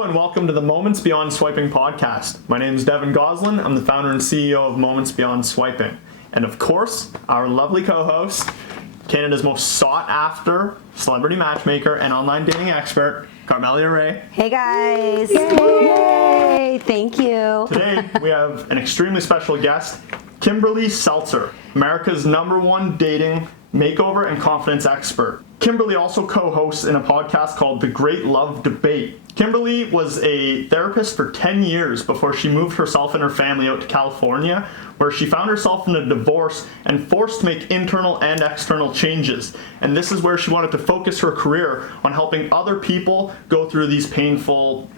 Hello and welcome to the Moments Beyond Swiping podcast. My name is Devin. I'm the founder and CEO of Moments Beyond Swiping. And of course, our lovely co-host, Canada's most sought-after celebrity matchmaker and online dating expert, Carmelia Ray. Hey guys! Yay! Thank you. Today, we have an extremely special guest, Kimberly Seltzer, America's #1 dating, makeover, and confidence expert. Kimberly also co-hosts in a podcast called The Great Love Debate. Kimberly was a therapist for 10 years before she moved herself and her family out to California, where she found herself in a divorce and forced to make internal and external changes. And this is where she wanted to focus her career on helping other people go through these painful,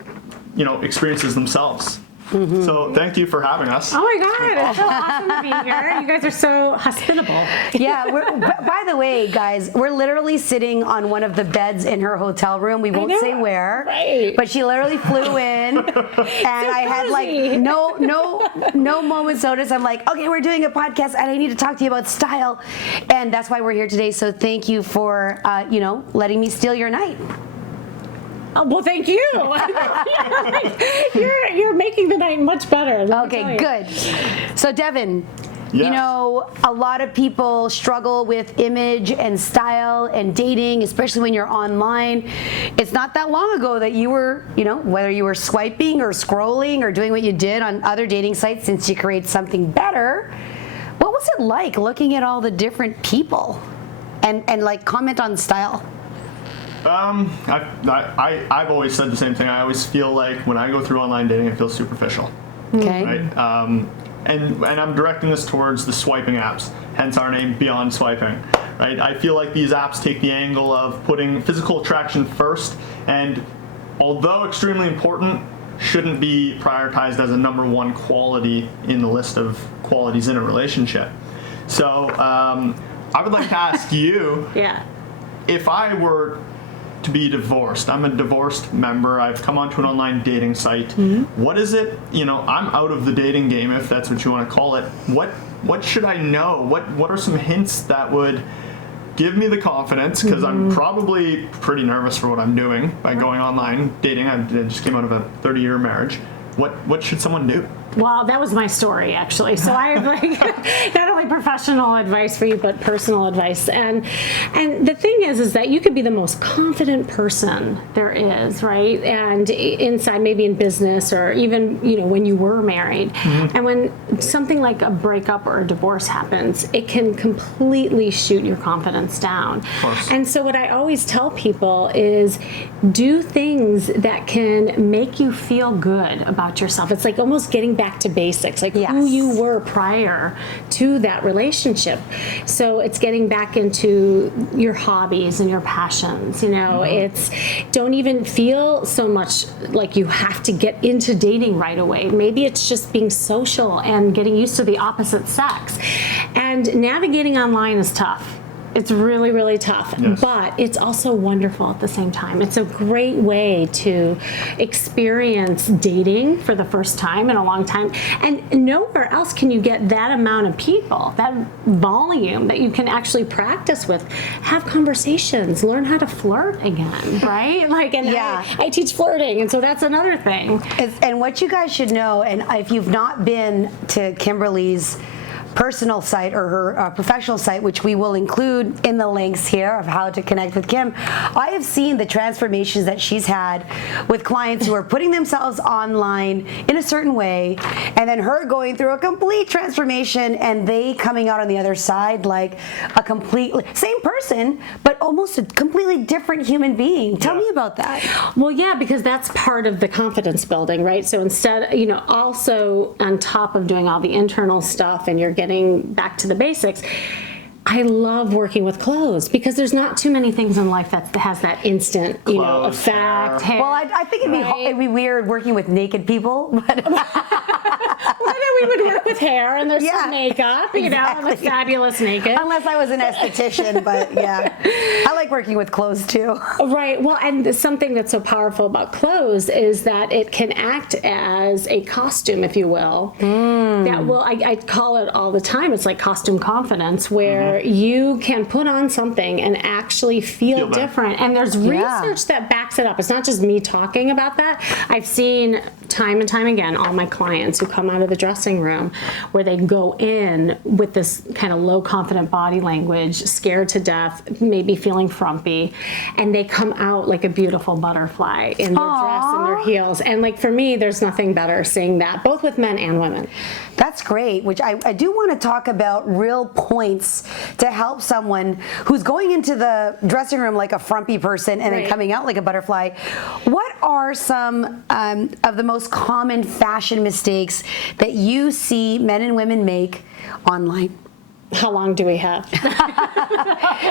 experiences themselves. Mm-hmm. So thank you for having us. Oh my God, it's so awesome to be here. You guys are so hospitable. Yeah, by the way, guys, we're literally sitting on one of the beds in her hotel room. We won't say where, right? But she literally flew in, and I had like no moment's notice. I'm like, okay, we're doing a podcast, and I need to talk to you about style, and that's why we're here today. So thank you for letting me steal your night. Oh, well, thank you. You're making the night much better. Okay, good. So, Devin, yes. A lot of people struggle with image and style and dating, especially when you're online. It's not that long ago that you were, whether you were swiping or scrolling or doing what you did on other dating sites since you create something better. What was it like looking at all the different people and comment on style? I've always said the same thing. I always feel like when I go through online dating, it feels superficial. Okay. Right? And I'm directing this towards the swiping apps, hence our name, Beyond Swiping. Right? I feel like these apps take the angle of putting physical attraction first, and although extremely important, shouldn't be prioritized as a #1 quality in the list of qualities in a relationship. So I would like to ask you, if I were to be divorced, I'm a divorced member, I've come onto an online dating site. Mm-hmm. What is it, I'm out of the dating game, if that's what you want to call it. What should I know? What are some hints that would give me the confidence, because I'm probably pretty nervous for what I'm doing by going online dating. I just came out of a 30-year marriage. What should someone do? Well, that was my story, actually. So I have not only professional advice for you, but personal advice. And the thing is that you could be the most confident person there is, right? And inside, maybe in business or even, when you were married. Mm-hmm. And when something like a breakup or a divorce happens, it can completely shoot your confidence down. Of course. And so what I always tell people is do things that can make you feel good about yourself. It's like almost getting back to basics, like who you were prior to that relationship. So it's getting back into your hobbies and your passions. It's don't even feel so much like you have to get into dating right away. Maybe it's just being social and getting used to the opposite sex. And navigating online is tough. It's really, really tough, but it's also wonderful at the same time. It's a great way to experience dating for the first time in a long time. And nowhere else can you get that amount of people, that volume that you can actually practice with, have conversations, learn how to flirt again, right? I teach flirting, and so that's another thing. And what you guys should know, and if you've not been to Kimberly's personal site or her professional site, which we will include in the links here of how to connect with Kim, I have seen the transformations that she's had with clients who are putting themselves online in a certain way, and then her going through a complete transformation and they coming out on the other side like a completely same person, but almost a completely different human being. Tell me about that. Well, yeah, because that's part of the confidence building, right? So instead, also on top of doing all the internal stuff and you're getting back to the basics, I love working with clothes because there's not too many things in life that has that instant, effect. Hair, well, I think it'd be weird working with naked people, but Well, then we would work with hair and there's some makeup, you know, and look fabulous naked. Unless I was an esthetician, but yeah. I like working with clothes too. Right. Well, and something that's so powerful about clothes is that it can act as a costume, if you will. That will, I call it all the time, it's like costume confidence, where you can put on something and actually feel different. And there's research that backs it up. It's not just me talking about that. I've seen time and time again all my clients who come out of the dressing room where they go in with this kind of low confident body language, scared to death, maybe feeling frumpy, and they come out like a beautiful butterfly in their dress and their heels. And like for me, there's nothing better seeing that, both with men and women. That's great, which I do want to talk about real points to help someone who's going into the dressing room like a frumpy person and then coming out like a butterfly. What are some of the most common fashion mistakes that you see men and women make online? How long do we have?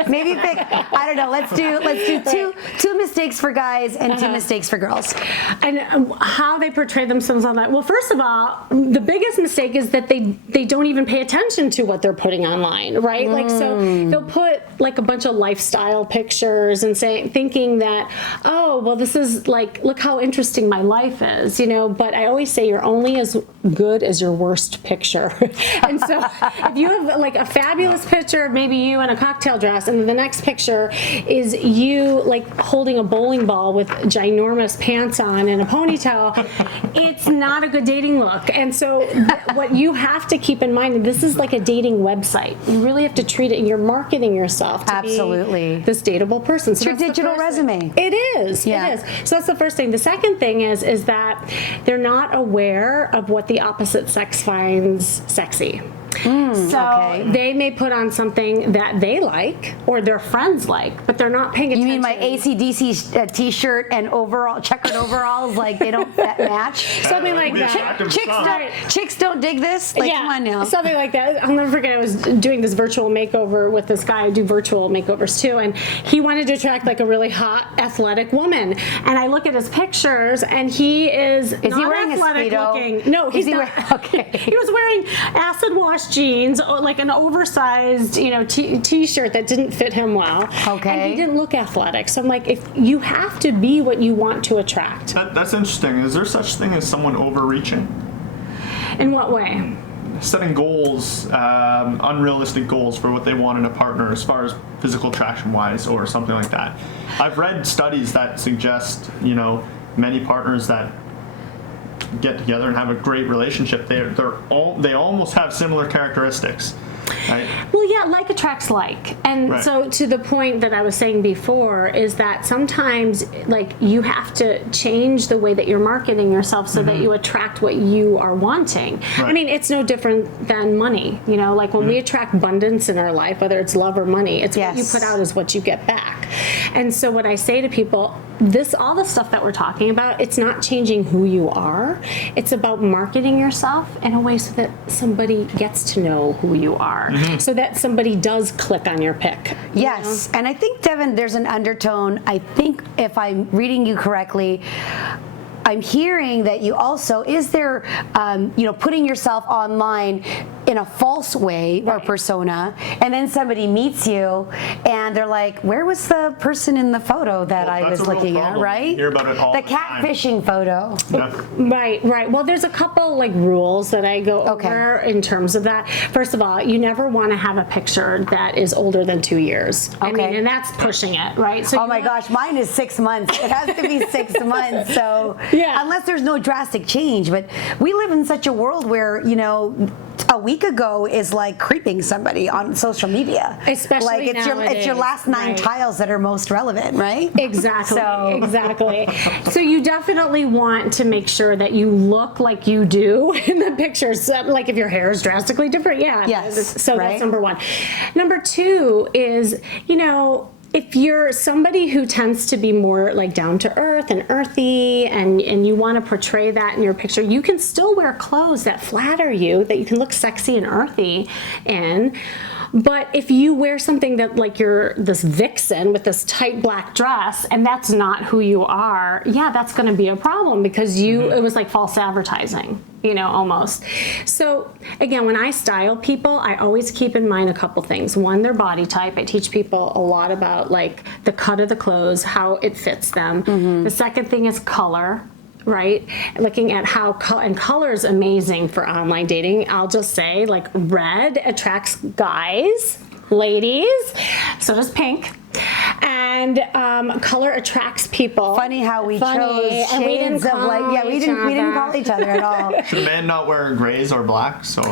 Maybe pick, I don't know, let's do two mistakes for guys and two mistakes for girls. And how they portray themselves on that. Well, first of all, the biggest mistake is that they don't even pay attention to what they're putting online, right? Like, so they'll put like a bunch of lifestyle pictures and thinking that, oh, well, this is like, look how interesting my life is, you know, but I always say you're only as good as your worst picture. And so if you have like a fabulous picture of maybe you in a cocktail dress, and then the next picture is you like holding a bowling ball with ginormous pants on and a ponytail, it's not a good dating look. And so what you have to keep in mind, and this is like a dating website, you really have to treat it, and you're marketing yourself to be this dateable person. So it's your digital resume. It is. It is. So that's the first thing. The second thing is that they're not aware of what the opposite sex finds sexy. So they may put on something that they like or their friends like, but they're not paying attention. You mean my AC/DC t-shirt and checkered overalls, like they don't match? Something like that. Chicks don't dig this? Like, come on now. Something like that. I'll never forget, I was doing this virtual makeover with this guy. I do virtual makeovers too, and he wanted to attract like a really hot, athletic woman. And I look at his pictures, and he is not he wearing athletic a Speedo? looking. No, he's not. He was wearing acid wash jeans, or like an oversized, you know, t-shirt that didn't fit him well. And he didn't look athletic. So I'm like, if you have to be what you want to attract. That's interesting. Is there such thing as someone overreaching? In what way? Setting goals, unrealistic goals for what they want in a partner as far as physical attraction wise or something like that. I've read studies that suggest, you know, many partners that get together and have a great relationship, they almost have similar characteristics. Right? Well, yeah, like attracts like. And so to the point that I was saying before is that sometimes like you have to change the way that you're marketing yourself so that you attract what you are wanting. I mean, it's no different than money. You know, like when we attract abundance in our life, whether it's love or money, it's what you put out is what you get back. And so what I say to people, all the stuff that we're talking about, it's not changing who you are. It's about marketing yourself in a way so that somebody gets to know who you are. So that somebody does click on your pick. Yes, and I think, Devin, there's an undertone. I think if I'm reading you correctly, I'm hearing that you also, is there, putting yourself online in a false way or persona, and then somebody meets you and they're like, where was the person in the photo that I was looking at, right? You hear about it all the catfishing photo. Right. Well, there's a couple like rules that I go over in terms of that. First of all, you never want to have a picture that is older than 2 years. I mean, and that's pushing it, right? So oh my gosh, mine is 6 months. It has to be 6 months. So unless there's no drastic change, but we live in such a world where, you know, a week ago is like creeping somebody on social media. Especially like it's your last 9 tiles that are most relevant, right? Exactly. Exactly. So you definitely want to make sure that you look like you do in the pictures. Like if your hair is drastically different, So that's number one. Number two is, you know, if you're somebody who tends to be more like down to earth and earthy and you want to portray that in your picture, you can still wear clothes that flatter you, that you can look sexy and earthy in. But if you wear something that like you're this vixen with this tight black dress and that's not who you are, yeah, that's going to be a problem because it was like false advertising, almost. So again, when I style people, I always keep in mind a couple things. One, their body type. I teach people a lot about like the cut of the clothes, how it fits them. The second thing is color. Right? Looking at how color is amazing for online dating. I'll just say like red attracts guys, ladies, so does pink. And color attracts people. Funny how we chose shades of like, we didn't call each other at all. Should a man not wear grays or blacks or?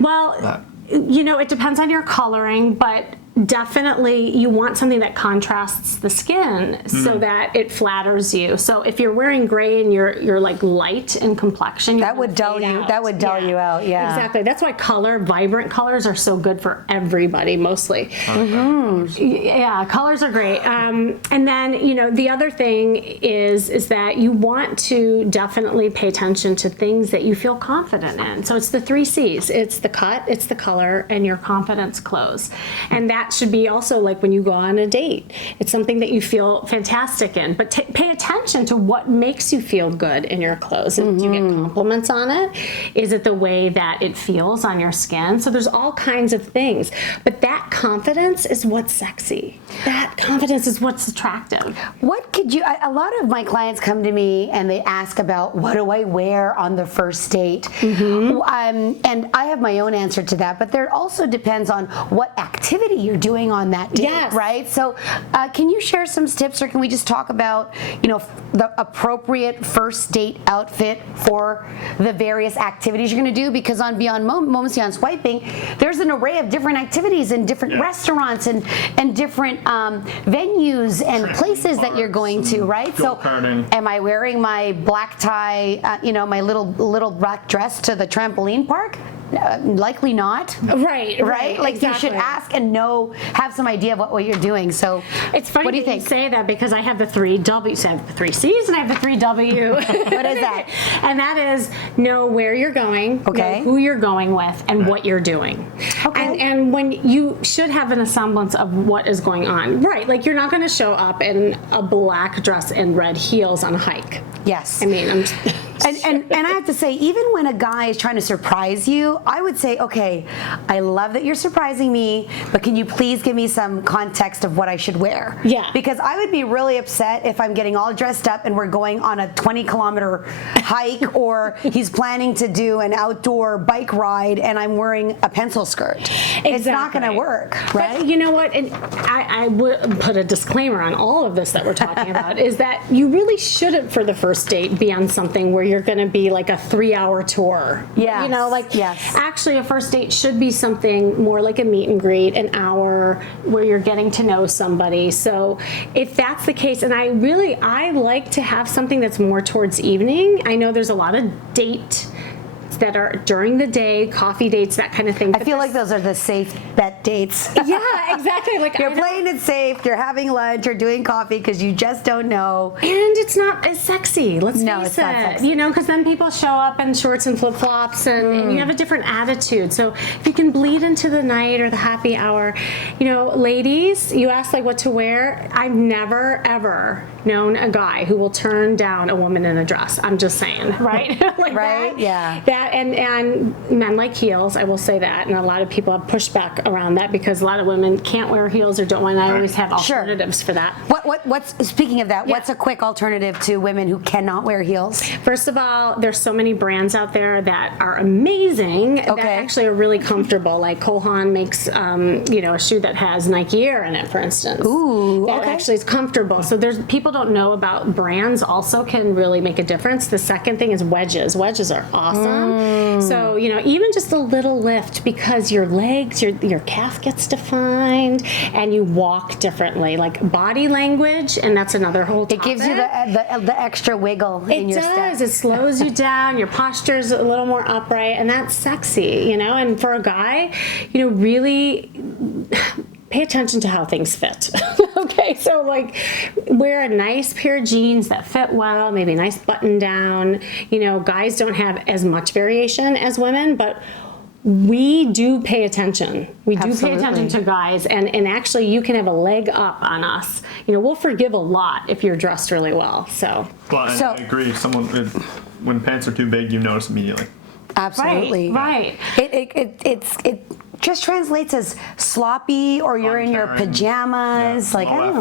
Well, it depends on your coloring, but definitely you want something that contrasts the skin so that it flatters you. So if you're wearing gray and you're like light in complexion, that would dull you. That would dull you out. Yeah, exactly. That's why vibrant colors are so good for everybody. Mostly, yeah, colors are great. And then the other thing is that you want to definitely pay attention to things that you feel confident in. So it's the 3 C's. It's the cut, it's the color, and your confidence clothes. And that should be also like when you go on a date. It's something that you feel fantastic in, but pay attention to what makes you feel good in your clothes. Do you get compliments on it? Is it the way that it feels on your skin? So there's all kinds of things, but that confidence is what's sexy. That confidence is what's attractive. What could you, a lot of my clients come to me and they ask about what do I wear on the first date? And I have my own answer to that, but there also depends on what activity you're doing on that date, right? So can you share some tips, or can we just talk about, the appropriate first date outfit for the various activities you're going to do? Because on Beyond Moments Beyond Swiping, there's an array of different activities and different restaurants and different venues and places that you're going to, right? So am I wearing my black tie, my little black dress to the trampoline park? Likely not. Right. Like exactly. You should ask and have some idea of what you're doing. So it's funny what do you think? You say that because I have the 3 W's. I have the 3 C's and I have the 3 W. What is that? And that is know where you're going, know who you're going with, and what you're doing. Okay. And when you should have a semblance of what is going on. Right. Like you're not going to show up in a black dress and red heels on a hike. Yes. I mean, and I have to say, even when a guy is trying to surprise you, I would say, okay, I love that you're surprising me, but can you please give me some context of what I should wear? Yeah. Because I would be really upset if I'm getting all dressed up and we're going on a 20-kilometer hike, or he's planning to do an outdoor bike ride and I'm wearing a pencil skirt. Exactly. It's not going to work, right? But you know what? And I would put a disclaimer on all of this that we're talking about is that you really shouldn't, for the first date, be on something where you're going to be like a 3-hour tour. Yeah. Actually a first date should be something more like a meet and greet, an hour where you're getting to know somebody. So if that's the case, and I like to have something that's more towards evening. I know there's a lot of dates that are during the day, coffee dates, that kind of thing. I feel like those are the safe bet dates. Yeah, exactly. Like you're playing it safe, you're having lunch, you're doing coffee because you just don't know. And it's not as sexy. Let's face it. Not sexy. Because then people show up in shorts and flip-flops and you have a different attitude. So if you can bleed into the night or the happy hour, ladies, you ask like what to wear. I've never ever known a guy who will turn down a woman in a dress. I'm just saying, right? Right? That, yeah. That and men like heels. I will say that, and a lot of people have pushback around that because a lot of women can't wear heels or don't want. I always have alternatives for that. What's speaking of that? Yeah. What's a quick alternative to women who cannot wear heels? First of all, there's so many brands out there that are amazing that actually are really comfortable. Like Cole Haan makes a shoe that has Nike Air in it, for instance. Ooh, that actually is comfortable. So there's people don't know about brands also can really make a difference. The second thing is wedges. Wedges are awesome. So even just a little lift because your legs, your calf gets defined, and you walk differently. Like body language, and that's another whole topic. It gives you the extra wiggle in your step. It does. It slows you down. Your posture is a little more upright, and that's sexy. And for a guy, really pay attention to how things fit. Okay, so wear a nice pair of jeans that fit well, maybe a nice button down. Guys don't have as much variation as women, but we do pay attention. We do Absolutely. pay attention to guys, and actually you can have a leg up on us. We'll forgive a lot if you're dressed really well. So, Well, and I agree. When pants are too big, you notice immediately. Absolutely. Right. It just translates as sloppy, or you're in your Uncaring. pajamas. Yeah, Like, low I don't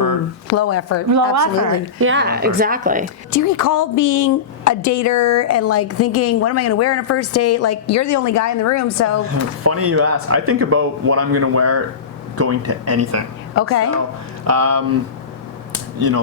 know. Low effort. low Absolutely. effort. Yeah, exactly. Do you recall being a dater and like thinking, what am I going to wear on a first date? Like, you're the only guy in the room, so. Funny you ask. I think about what I'm going to wear going to anything. Okay. So,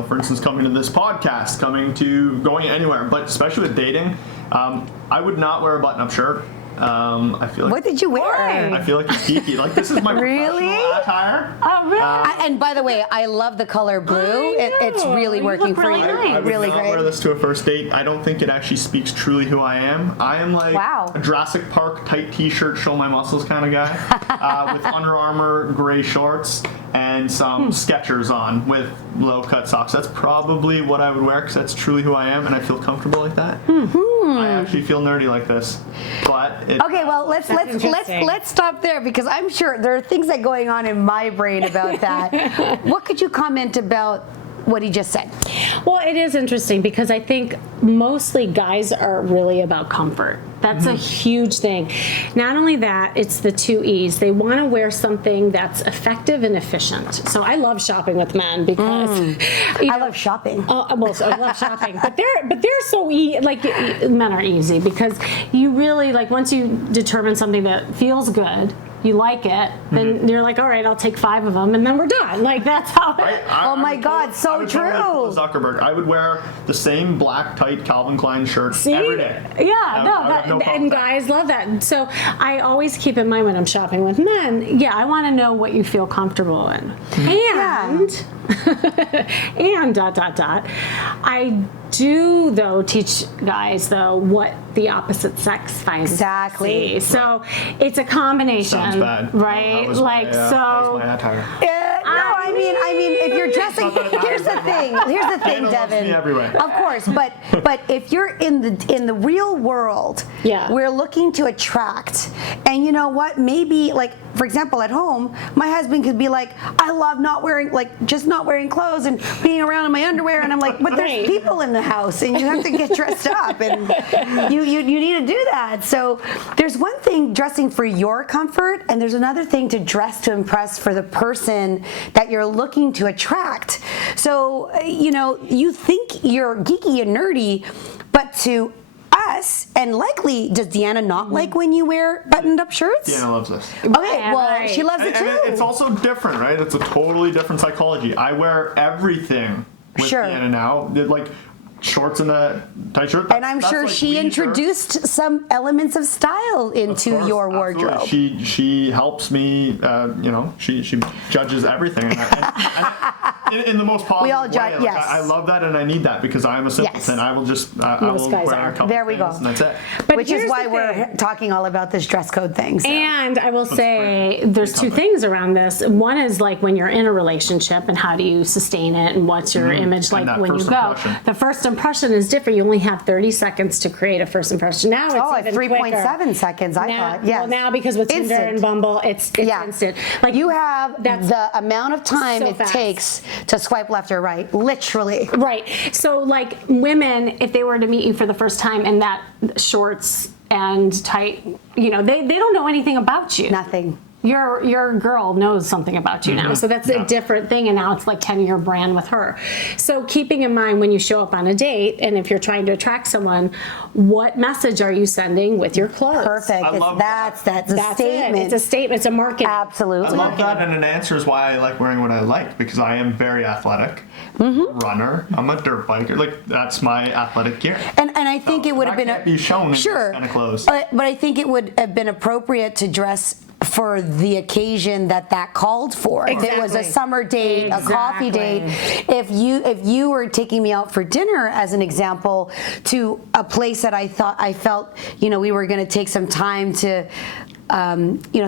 for instance, coming to this podcast, going anywhere, but especially with dating, I would not wear a button-up shirt. I feel like What did you wear? I feel like it's geeky. Like, this is my Really? professional attire. Oh, really? And by the way, I love the color blue. I know. It's really You working look for really you. nice. I would Really not great. wear this to a first date. I don't think it actually speaks truly who I am. I am like Wow. a Jurassic Park tight t-shirt, show my muscles kind of guy, with Under Armour gray shorts and some Skechers on with low-cut socks. That's probably what I would wear because that's truly who I am, and I feel comfortable like that. I actually feel nerdy like this, but Okay, well, let's stop there, because I'm sure there are things that are going on in my brain about that. What could you comment about what he just said? Well, it is interesting because I think mostly guys are really about comfort. That's a huge thing. Not only that, it's the 2 E's. They want to wear something that's effective and efficient. So I love shopping with men because I love shopping. I love shopping, but they're so men are easy because you really once you determine something that feels good, you like it, then you're like, all right, I'll take 5 of them, and then we're done. Like, that's how. Oh my God, so I would totally true. like Zuckerberg. I would wear the same black tight Calvin Klein shirt See? every day. Yeah, I have no problem and with that. guys love that. So I always keep in mind when I'm shopping with men, I want to know what you feel comfortable in. And and ... I do though teach guys what the opposite sex finds. Exactly. So it's a combination. Sounds bad. Right? That was my attire. No, I mean, if you're dressing, here's the thing, Anna loves Devin. me everywhere. Of course, but if you're in the real world, we're looking to attract, and you know what? Maybe for example, at home, my husband could be like, I love not wearing clothes and being around in my underwear, and I'm like, but there's people in the house, and you have to get dressed up, and you need to do that. So there's one thing dressing for your comfort, and there's another thing to dress to impress for the person that you're looking to attract. So you think you're geeky and nerdy, but to us, and likely, does Deanna not like when you wear buttoned-up shirts? Deanna loves this. Okay, well, she loves it too. And it's also different, right? It's a totally different psychology. I wear everything with Deanna now. Like shorts and a tight shirt. And I'm sure she introduced some elements of style into your wardrobe. Absolutely. She helps me. She judges everything. And in the most positive We all way. judge. Yes. I love that, and I need that because I am a simpleton. I will just I will wear a couple there we things, go. and that's it. But which is why we're talking all about this dress code thing. So. And I will say there's 2 things around this. One is when you're in a relationship and how do you sustain it, and what's your image like when you go. The first impression is different. You only have 30 seconds to create a first impression. Now it's even 3.7 seconds, I thought. Yes. Well, now because with Tinder and Bumble, it's instant. You have the amount of time it takes to swipe left or right, literally. Right. So women, if they were to meet you for the first time in that shorts and tight, they don't know anything about you. Nothing. Your girl knows something about you now. So that's a different thing, and now it's kind of your brand with her. So keeping in mind when you show up on a date, and if you're trying to attract someone, what message are you sending with your clothes? Perfect. That's a statement. It's a statement. It's a marketing. Absolutely. I love that, and an answer is why I like wearing what I like, because I am very athletic. Runner. I'm a dirt biker. That's my athletic gear. And I think it would have been can't be shown in this kind of clothes. But I think it would have been appropriate to dress for the occasion that called for. If it was a summer date, a coffee date, if you were taking me out for dinner, as an example, to a place that I felt we were going to take some time to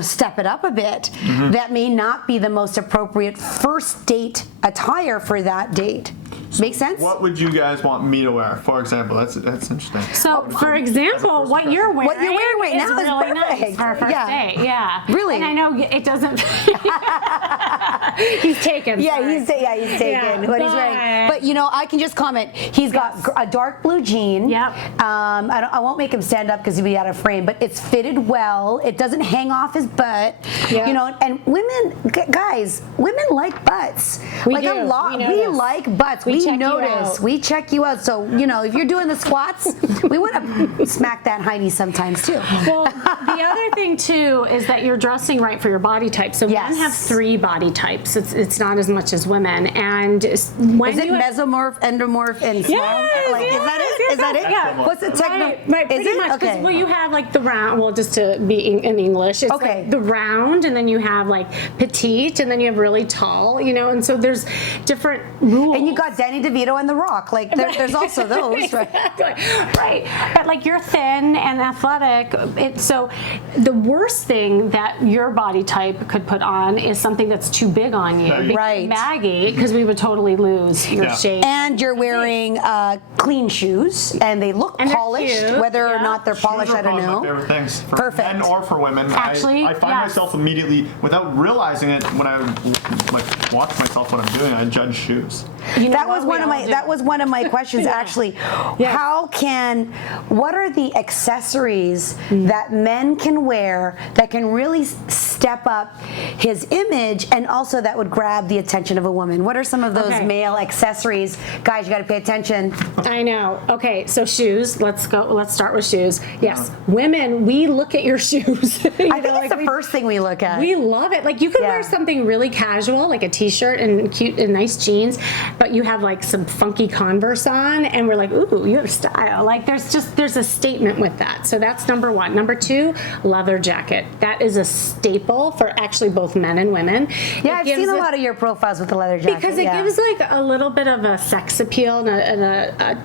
step it up a bit, that may not be the most appropriate first date attire for that date. Make sense? What would you guys want me to wear, for example? That's interesting. So, for example, what you're wearing right now is really perfect. nice for a first date. Yeah. Really? And I know it doesn't. He's taken. Yeah, he's taken what he's wearing. But I can just comment. He's got a dark blue jean. Yep. I won't make him stand up because he'll be out of frame. But it's fitted well. It doesn't hang off his butt. Yep. And guys, women like butts. We like do. a lot. We like butts. We We check you notice. out. We check you out. So if you're doing the squats, we want to smack that hiney sometimes too. Well, the other thing too is that you're dressing right for your body type. So Yes. men have 3 body types. It's not as much as women. And when Is it mesomorph, endomorph, and small? Yes, Is that it? yes, Is that it? yeah. What's the techno? Right, is pretty it? much. 'Cause, Okay. well, you have like the round. Well, just to be in English, it's Okay. like the round, and then you have like petite, and then you have really tall. And so there's different rules. And you got Danny DeVito and The Rock. Like there's also those, right? Exactly. Right. But like you're thin and athletic. So the worst thing that your body type could put on is something that's too big on you. Baggy. Right. Baggy, because we would totally lose your Yeah. shape. And you're wearing clean shoes, and they look And they're polished. cute, Whether or yeah. not they're polished, I don't Shoes are know. probably my favorite things for Perfect. men or for women. Actually, I find yes. myself immediately, without realizing it, when I watch myself what I'm doing, I judge shoes. That was one of my questions actually. Yeah. What are the accessories that men can wear that can really step up his image and also that would grab the attention of a woman? What are some of those Okay. male accessories? Guys, you got to pay attention. I know. Okay, so shoes. Let's start with shoes. Yes, women, we look at your shoes. I think it's the first thing we look at. We love it. Like you could Yeah. wear something really casual, like a t-shirt and cute and nice jeans, but you have like some funky Converse on, and we're like, ooh, you have style. Like there's a statement with that. So that's number 1. Number 2, leather jacket. That is a staple for actually both men and women. Yeah, I've seen a lot of your profiles with the leather jacket. Because it gives like a little bit of a sex appeal and a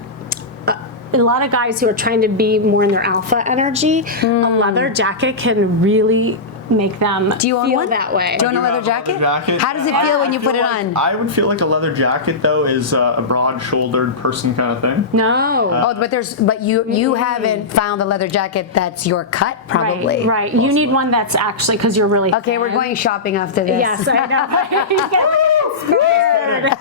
lot of guys who are trying to be more in their alpha energy, a leather jacket can really make them Do you own feel one? that way. Do you own a have leather jacket? jacket. How does it Yeah. feel when I you feel put it like- on? I would feel like a leather jacket though is a broad-shouldered person kind of thing. No. Oh, but you haven't found the leather jacket that's your cut, probably. Right. You need one that's actually, because you're really Okay, we're thin. going shopping after this. Yes, I know. You get scared.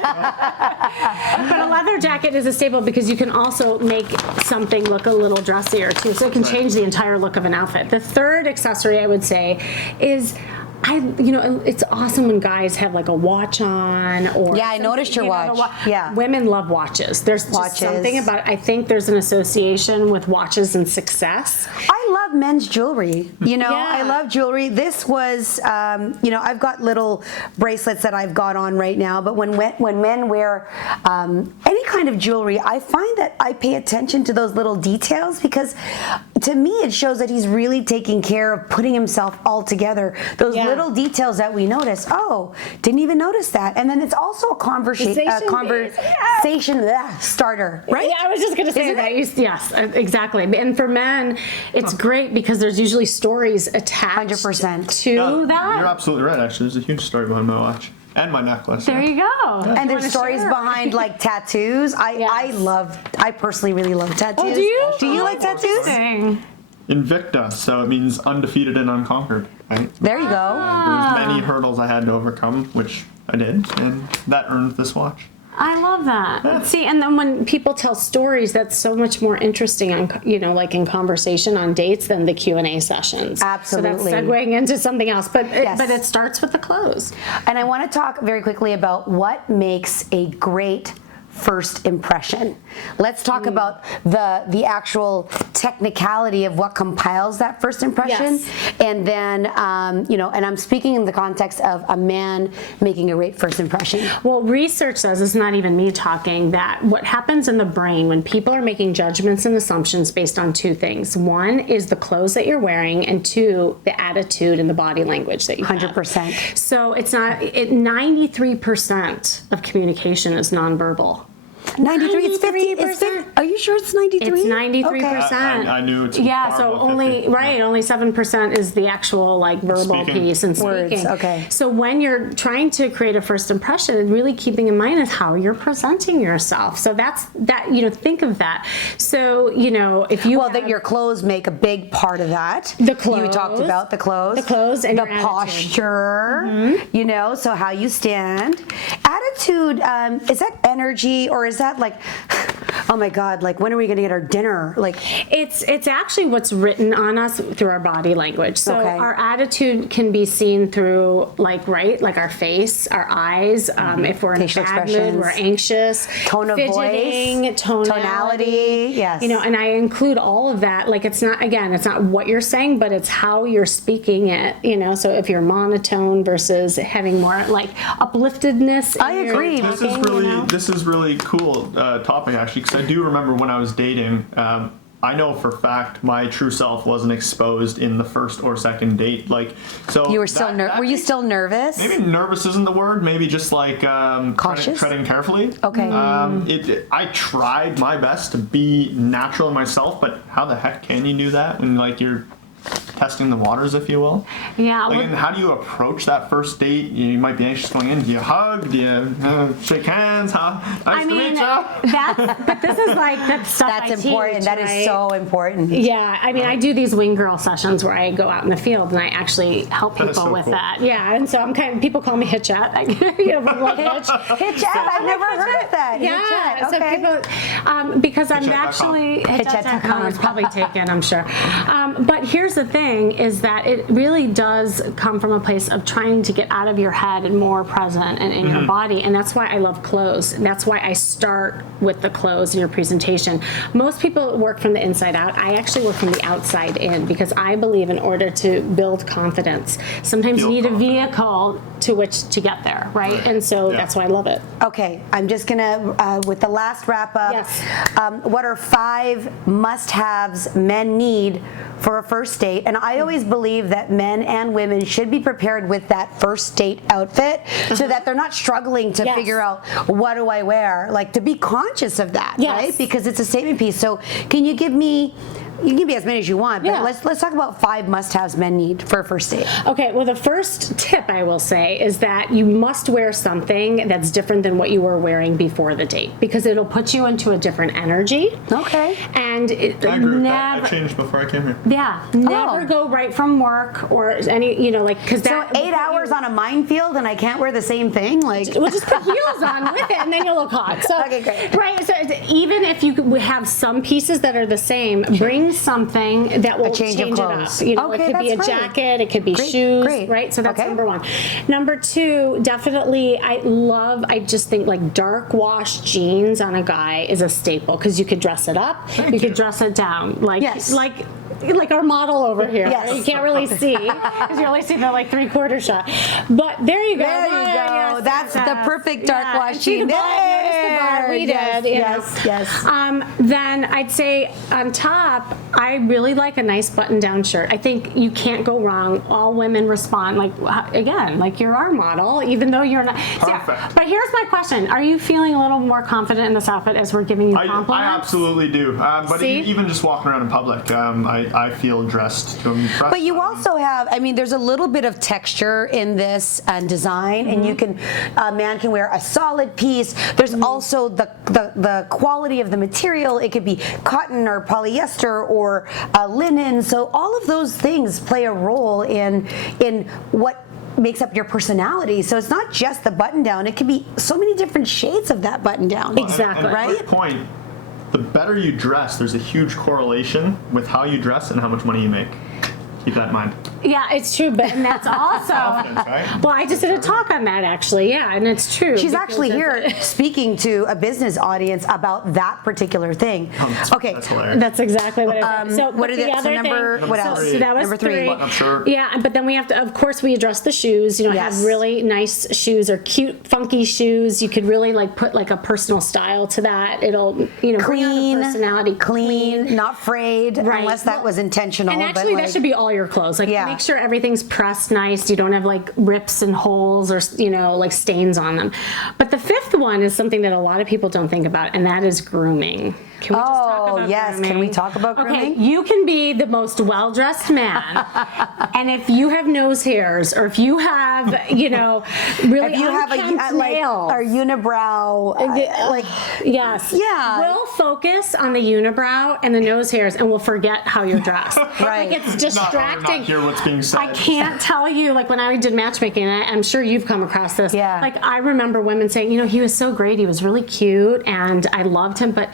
But a leather jacket is a staple because you can also make something look a little dressier too. So it can change the entire look of an outfit. The third accessory I would say is it's awesome when guys have like a watch on or Yeah, I noticed your watch. Yeah. Women love watches. There's just Watches. something about I think there's an association with watches and success. I love men's jewelry. Yeah. I love jewelry. This was, I've got little bracelets that I've got on right now, but when men wear any kind of jewelry, I find that I pay attention to those little details because to me it shows that he's really taking care of putting himself all together. Those little details that we notice. Oh, didn't even notice that. And then it's also a conversation starter, right? Yeah, I was just going to say Isn't that. it? Yes, exactly. And for men, it's great because there's usually stories attached 100%. to that. You're absolutely right. Actually, there's a huge story behind my watch and my necklace. There you go. And You there's wanna stories share? behind like tattoos. I personally really love tattoos. Oh, do you? Do you like tattoos? Interesting. Invicta, so it means undefeated and unconquered. Right? There you go. There's many hurdles I had to overcome, which I did, and that earned this watch. I love that. Yeah. See, and then when people tell stories, that's so much more interesting on, like in conversation on dates than the Q&A sessions. Absolutely. So that's segueing into something else, but Yes. but it starts with the clothes. And I want to talk very quickly about what makes a great first impression. Let's talk about the actual technicality of what compiles that first impression. Yes. And then, and I'm speaking in the context of a man making a great first impression. Well, research says, it's not even me talking, that what happens in the brain when people are making judgments and assumptions based on 2 things. 1 is the clothes that you're wearing, and 2, the attitude and the body language that you have. 100%. So it's not, 93% of communication is nonverbal. 93. It's 50. It's 50. Are you sure it's 93? It's 93%. I knew it's yeah. far So above only 50. only 7% is the actual like verbal Speaking. piece and speaking. Words, okay. So when you're trying to create a first impression, really keeping in mind is how you're presenting yourself. So that's that. Think of that. So if you that your clothes make a big part of that. The clothes. You talked about the clothes. The clothes and the your attitude. posture. So how you stand. Attitude, is that energy or is that like, oh my God, like when are we going to get our dinner? Like it's actually what's written on us through our body language. So Okay. our attitude can be seen through like our face, our eyes. If we're in Facial a bad expressions. mood, we're anxious. Tone of fidgeting, voice. tonality. Yes. And I include all of that. Like it's not what you're saying, but it's how you're speaking it. So if you're monotone versus having more like upliftedness. I agree. This is really cool topic actually, because I do remember when I was dating. I know for a fact my true self wasn't exposed in the first or second date. Like, so you were still were you still nervous? Maybe nervous isn't the word. Maybe just like cautious, treading carefully. Okay. I tried my best to be natural in myself, but how the heck can you do that when like you're testing the waters, if you will? Yeah. Like, and how do you approach that first date? You might be anxious going in. Do you hug? Do you shake hands? Nice to meet you. But this is like that stuff That's I important. teach, That right? is so important. Yeah, I do these wing girl sessions where I go out in the field and I actually help That is people so with cool. that. Yeah, and so I'm people call me Hitchet. Like Hitch. Hitchet. I've never heard of that. Yeah, Hitchet. Okay. so people, because I'm actually Hitchet.com is probably taken, I'm sure. But here's the thing: is that it really does come from a place of trying to get out of your head and more present and in your body, and that's why I love clothes. And that's why I start with the clothes in your presentation. Most people work from the inside out. I actually work from the outside in because I believe in order to build confidence, sometimes you need a vehicle to which to get there, right? And so that's why I love it. Okay, I'm just gonna, with the last wrap up, Yes. What are 5 must-haves men need for a first date? And I always believe that men and women should be prepared with that first date outfit so that they're not struggling to figure out what do I wear, like to be conscious of that, right? Because it's a statement piece. So can you give me, you can give me as many as you want, but let's talk about 5 must-haves men need for a first date. Okay, well the first tip I will say is that you must wear something that's different than what you were wearing before the date because it'll put you into a different energy. Okay. I And agree with that. I changed before I came here. Yeah, never go right from work or any, because that. So 8 hours on a minefield and I can't wear the same thing? Like, Well, just put heels on with it, and then you'll look hot. So, okay, great. Right. So even if you have some pieces that are the same, bring something that will change of it up. clothes. It Okay, could be a that's great. jacket. It could be shoes. Great. Right. So that's Okay. number 1. Number 2, definitely, I just think like dark wash jeans on a guy is a staple because you could dress it up. You could dress it down. Like our model over here. Yes. You can't really see because you only see the like 3/4 shot. But there you go. There you go. Yes, That's the perfect dark wash See jean. the bar, notice the bar. We Yes, did. yes. Then I'd say on top, I really like a nice button-down shirt. I think you can't go wrong. All women respond like you're our model, even though you're not. Perfect. But here's my question: are you feeling a little more confident in this outfit as we're giving you compliments? I absolutely do. But See? even just walking around in public, I feel dressed to impress. But you also have, there's a little bit of texture in this design, and you can, a man can wear a solid piece. There's also the quality of the material. It could be cotton or polyester or linen. So all of those things play a role in what makes up your personality. So it's not just the button down. It could be so many different shades of that button down. Exactly. And Right? quick point, the better you dress, there's a huge correlation with how you dress and how much money you make. Keep that in mind. Yeah, it's true, and that's also. Confidence, right? Well, I just did a talk on that actually. Yeah, and it's true. She's because actually here speaking to a business audience about that particular thing. Okay. That's hilarious. That's exactly what I did. So what but are the the- so other number- thing, what so, else? So that was Number 3. Button-up shirt. Yeah, but then we have to, of course, we address the shoes. Yes. Have really nice shoes or cute, funky shoes. You could really put a personal style to that. It'll, bring out a Clean, personality. clean, not frayed, Right. unless that was intentional. And actually, but that should be all all your clothes. Like Yeah. make sure everything's pressed nice. You don't have like rips and holes or, you know, like stains on them. But the fifth one is something that a lot of people don't think about, and that is grooming. Can we just talk about yes. grooming? Can we talk about grooming? Okay, you can be the most well-dressed man, and if you have nose hairs, or if you have, you know, really If you have unkempt like nails, or unibrow, like yes, Yeah. we'll focus on the unibrow and the nose hairs, and we'll forget how you're dressed. Right. Like it's Not distracting. hear what's being said. I can't tell you, like when I did matchmaking, I'm sure you've come across this. Yeah. Like I remember women saying, you know, he was so great, he was really cute, and I loved him, but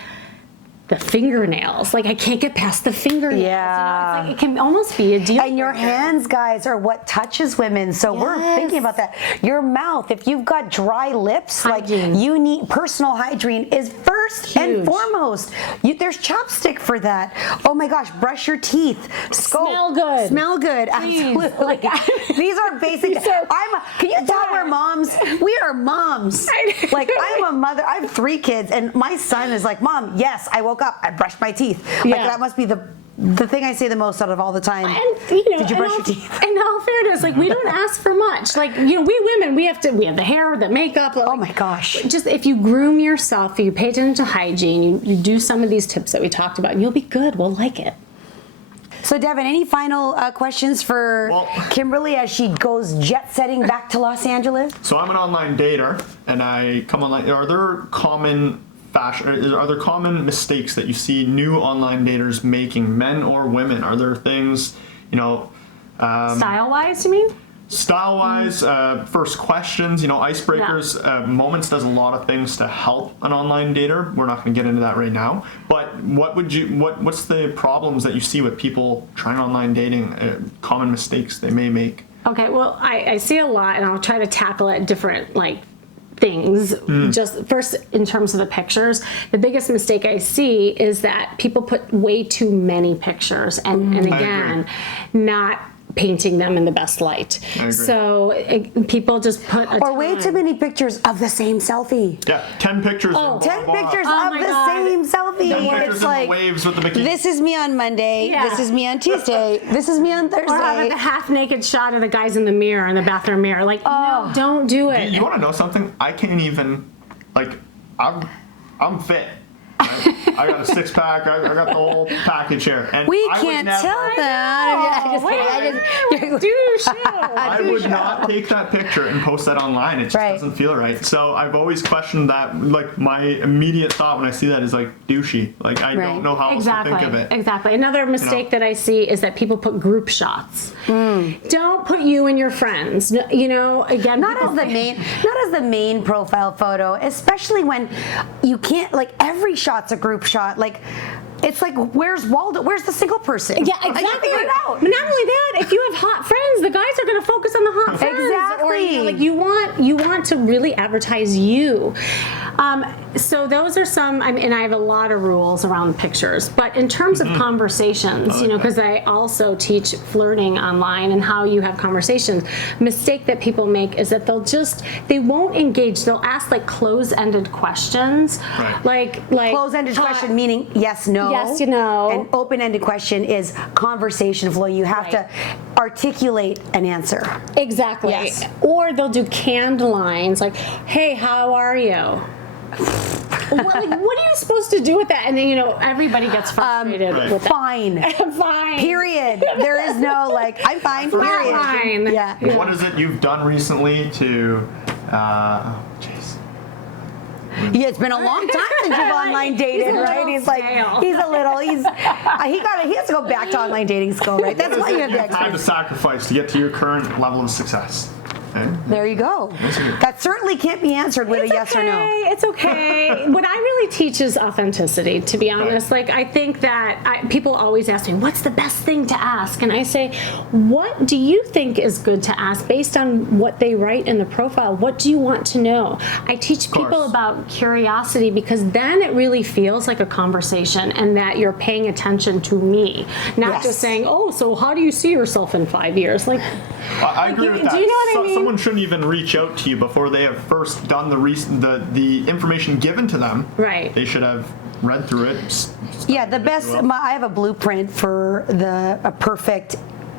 the fingernails, like I can't get past the fingernails. Yeah. You know, it's like, it can almost be a deal. And your breaker. hands, guys, are what touches women. So we're thinking about that. Your mouth, if you've got dry lips, Hygiene. like you need personal hygiene is first and Huge. foremost. There's chopstick for that. Oh my gosh, brush your teeth. Scope. Smell good. Smell good. Please. Absolutely. Like, These are basic. These are- Can you tell Yeah. we're moms? We are moms. Like I'm a mother. I have 3 kids, and my son is like, Mom, yes, I woke up, I brushed my teeth. Like Yeah. that must be the thing I say the most out of all the time. And you know, Did you in brush all- your teeth? In all fairness, like we don't ask for much. Like you know, we women, we have the hair, the makeup. Like, Oh my gosh. Just if you groom yourself, you pay attention to hygiene, you do some of these tips that we talked about, and you'll be good. We'll like it. So, Devin, any final questions for Well- Kimberly as she goes jet setting back to Los Angeles? So I'm an online dater, and I come online. Are there common mistakes that you see new online daters making, men or women? Are there things, you know, Style-wise, you mean? style-wise, first questions, you know, icebreakers? Moments does a lot of things to help an online dater. We're not going to get into that right now. But what's the problems that you see with people trying online dating? Common mistakes they may make. Okay, well, I see a lot, and I'll try to tackle it different, like, things. Just first, in terms of the pictures, the biggest mistake I see is that people put way too many pictures, and again, not painting them in the best light. I agree. So people just put a Or way ton. too many pictures of the same selfie. Yeah, 10 pictures. Oh, in 10 blah, blah. pictures Oh of my the God. same selfie. 10 And pictures it's in like, the waves with the bikini. this is me on Monday. Yeah. This is me on Tuesday. This is me on Or how about Thursday. the half-naked shot of the guys in the mirror, in the bathroom mirror? Like, no, don't do it. You want to know something? I can't even, like, I'm fit. I got a 6-pack. I got the whole package here. And We I would can't never- tell that. I just kidding. I just- I would not take that picture and post that online. It just Right. doesn't feel right. So I've always questioned that. Like my immediate thought when I see that is like douchey. Like I Right. don't know how else to think of it. Exactly. Another mistake that I see is that people put group shots. Don't put you and your friends. You know, again, Not people- as the main profile photo, especially when you can't, like, every shot's a group shot. Like, it's like, where's Waldo? Where's the single person? Yeah, I can't exactly. figure it out. But not only that, if you have hot friends, the guys are going to focus on the hot friends. Or, you know, like you want to really advertise you. So those are some. I mean, and I have a lot of rules around pictures. But in terms of conversations, you know, because I also teach flirting online and how you have conversations. Mistake that people make is that they won't engage. They'll ask like close-ended questions, Right. like Close-ended question meaning yes, no. Yes, you know. An open-ended question is conversation flow. You have to articulate an answer. Exactly. Yes. Or they'll do canned lines like, "Hey, how are you?" What are you supposed to do with that? And then, you know, everybody gets frustrated Right. with that. Fine. Fine. Period. There is no like, I'm fine. Period. Fine. Yeah. What is it you've done recently to? Jeez. Yeah, it's been a long time since you've online dated, He's a right? little He's like, stale. he has to go back to online dating school, right? That's why you have the You've had to experience. sacrifice to get to your current level of success. Okay? There you go. That certainly can't be answered with a yes or no. It's okay. What I really teach is authenticity, to be honest. Like, I think that people always ask me, what's the best thing to ask? And I say, what do you think is good to ask based on what they write in the profile? What do you want to know? I teach people course. about curiosity because then it really feels like a conversation and that you're paying attention to me, not Yes. just saying, oh, so how do you see yourself in 5 years? Like, I agree with that. do you know what I mean? Someone shouldn't even reach out to you before they have first done the information given to them. Right. They should have read through it. Yeah, the best. I have a blueprint for a perfect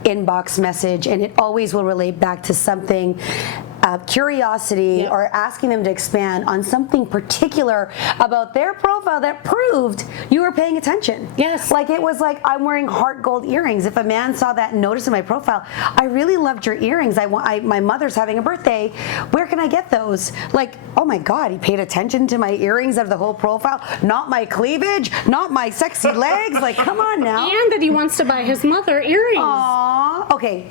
inbox message, and it always will relate back to something. Curiosity, or asking them to expand on something particular about their profile that proved you were paying attention. Yes. Like it was like, I'm wearing heart gold earrings. If a man saw that and noticed in my profile, I really loved your earrings. My mother's having a birthday. Where can I get those? Like, oh my God, he paid attention to my earrings out of the whole profile, not my cleavage, not my sexy legs. Like, come on now. And that he wants to buy his mother earrings. Aww. Okay.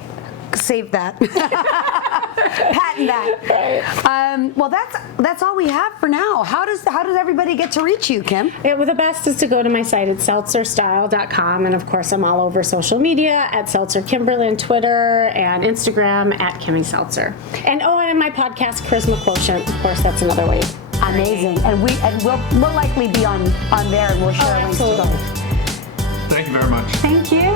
Save that. Patent that. Well, that's all we have for now. How does everybody get to reach you, Kim? The best is to go to my site at seltzerstyle.com, and of course I'm all over social media at Seltzer Kimberly on Twitter and Instagram at Kimmy Seltzer. And and my podcast Charisma Quotient. Of course, that's another way. Amazing. And we'll likely be on there, and we'll share links to both. Thank you very much. Thank you.